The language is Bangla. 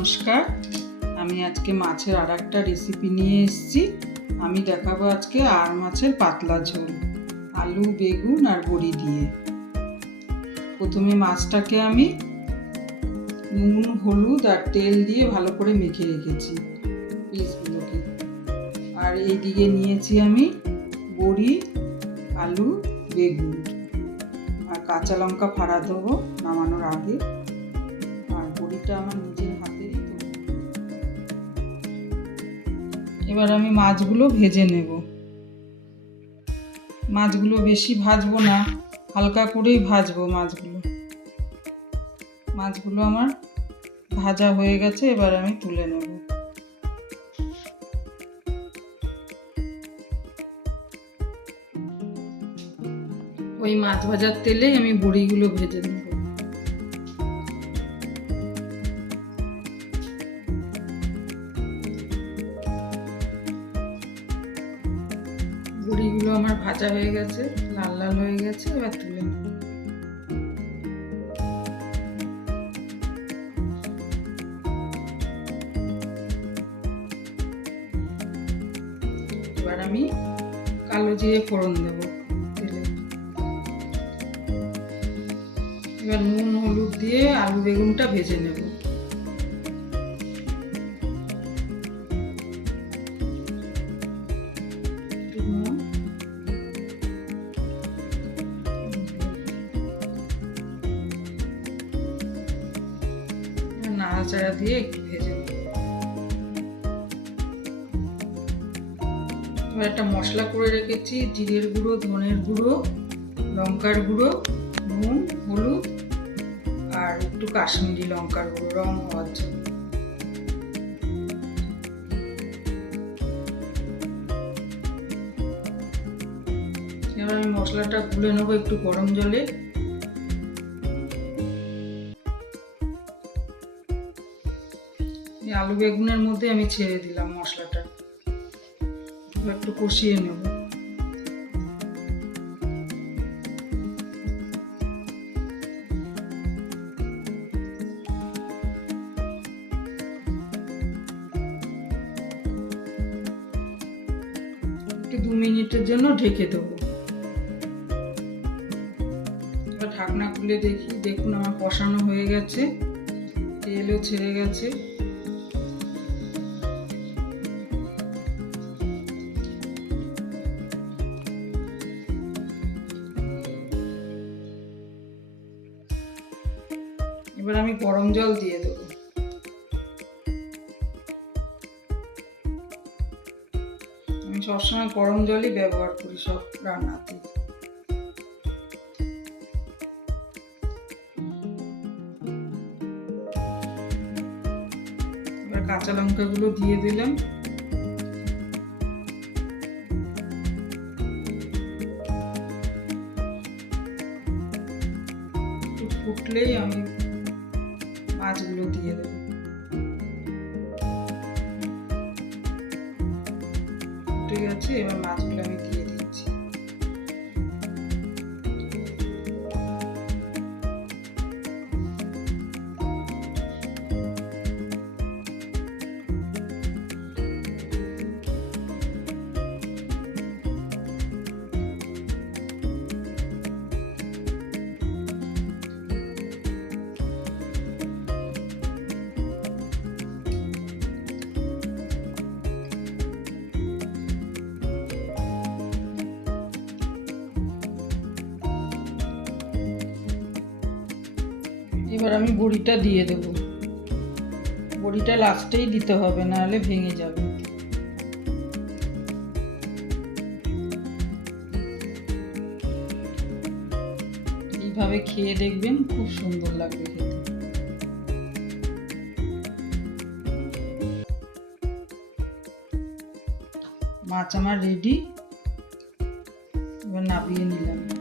নমস্কার। আমি আজকে মাছের আর একটা রেসিপি নিয়ে এসেছি। আমি দেখাবো আজকে আর মাছের পাতলা ঝোল, আলু, বেগুন আর বড়ি দিয়ে। প্রথমে মাছটাকে আমি নুন, হলুদ আর তেল দিয়ে ভালো করে মেখে রেখেছি পিসগুলোকে। আর এইদিকে নিয়েছি আমি বড়ি, আলু, বেগুন। আর কাঁচা লঙ্কা ফাড়া দেবো নামানোর আগে। আর বড়িটা আমার নিজের এবার আমি মাছগুলো ভেজে নেব। মাছগুলো বেশি ভাজবো না, হালকা করেই ভাজবো মাছগুলো। মাছগুলো আমার ভাজা হয়ে গেছে, এবার আমি তুলে নেব। ওই মাছ ভাজার তেলেই আমি বড়িগুলো ভেজে নেব। বড়িগুলো আমার ভাজা হয়ে গেছে, লাল লাল হয়ে গেছে, এবার তুলে নেব। এবার আমি কালো জিরে ফোড়ন দেব এবার নুন, হলুদ দিয়ে আলু বেগুনটা ভেজে নেব। নাড়াচাড়া দিয়ে একটু ভেজে নেব এবার একটা মশলা করে রেখেছি, জিরের গুঁড়ো, ধনের গুঁড়ো, লঙ্কার গুঁড়ো, নুন, হলুদ, আর একটু কাশ্মীরি লঙ্কার গুঁড়ো, রং হওয়ার জন্য। এবার আমি মশলাটা গুলে নেব একটু গরম জলে। এই আলু বেগুনের মধ্যে আমি ছেড়ে দিলাম মশলাটা। একটু কষিয়ে নেব। দু মিনিটের জন্য ঢেকে দেবো। ঢাকনা খুলে দেখি, দেখুন আমার কষানো হয়ে গেছে, তেলও ছেড়ে গেছে। এবার আমি গরম জল দিয়ে দেবো। আমি সবসময় গরম জলই ব্যবহার করি সব রান্নাতে। এবার কাঁচা লঙ্কাগুলো দিয়ে দিলাম। ফুটলেই আমি মাছগুলো দিয়ে দেবো। ঠিক গেছে এবার মাছগুলো আমি দিয়ে এবার আমি বড়িটা দিয়ে দেব। বড়িটা লাস্টেই দিতে হবে, নাহলে ভেঙে যাবে। এইভাবে খেয়ে দেখবেন খুব সুন্দর লাগবে খেতে। মাছ আমার রেডি এবার নাবিয়ে নিলাম।